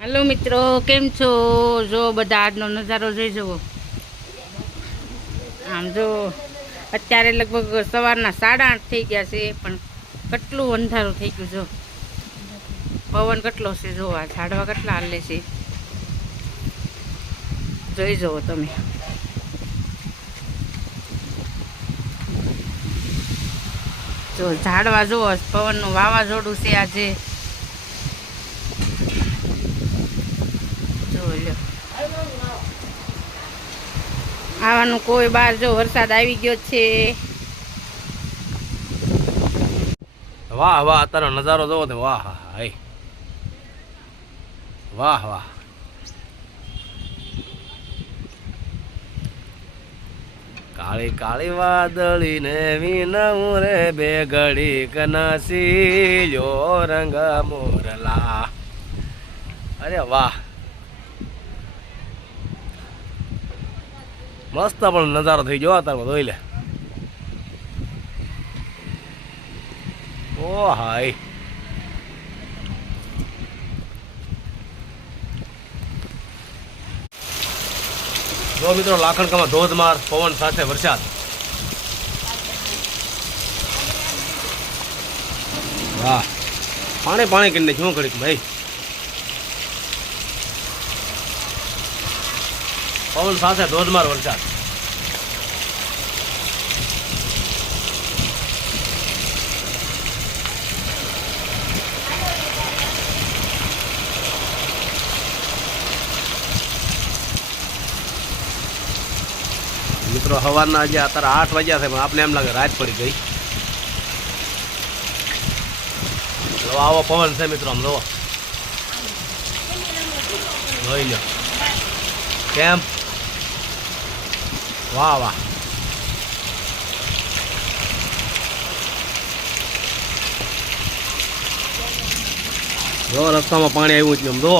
hello मित्रों केम छो जो बधा आजनो नजारो જોઈ જવો આમ જો અત્યારે લગભગ સવારના 8:30 થઈ ગયા છે પણ કેટલું અંધારું થઈ ગયું જો પવન કેટલો છે જો આ ઝાડવા કેટલા હાલે છે જોઈ જવો તમે જો ઝાડવા જો પવનનું વાવાઝોડું છે આજે આવવાનું કોઈ બાર જો વરસાદ આવી ગયો છે વાહ વાહ તારો નજારો જોવો તો વાહ હાય વાહ વાહ કાળી કાળી વાદળી ને વીનવું રે બે ઘડી કનસી યો રંગ મોરલા અરે વાહ મસ્ત પણ નજારો થઈ ગયો તારમાં જોઈ લે ઓ હાય જો મિત્રો લાખણકામાં ધોધમાર પવન સાથે વરસાદ વાહ પાણી પાણી કરીને શું કરી ભાઈ પવન સાથે ધોધમાર વરસાદ મિત્રો સવારના આજે અત્યારે 8 વાગ્યા છે પણ આપણે એમ લાગે રાત પડી ગઈ આવો પવન છે મિત્રો આમ જોવો જોઈ લો કેમ વાહ વાહ જો રસ્તામાં પાણી આવ્યું છે આમ જો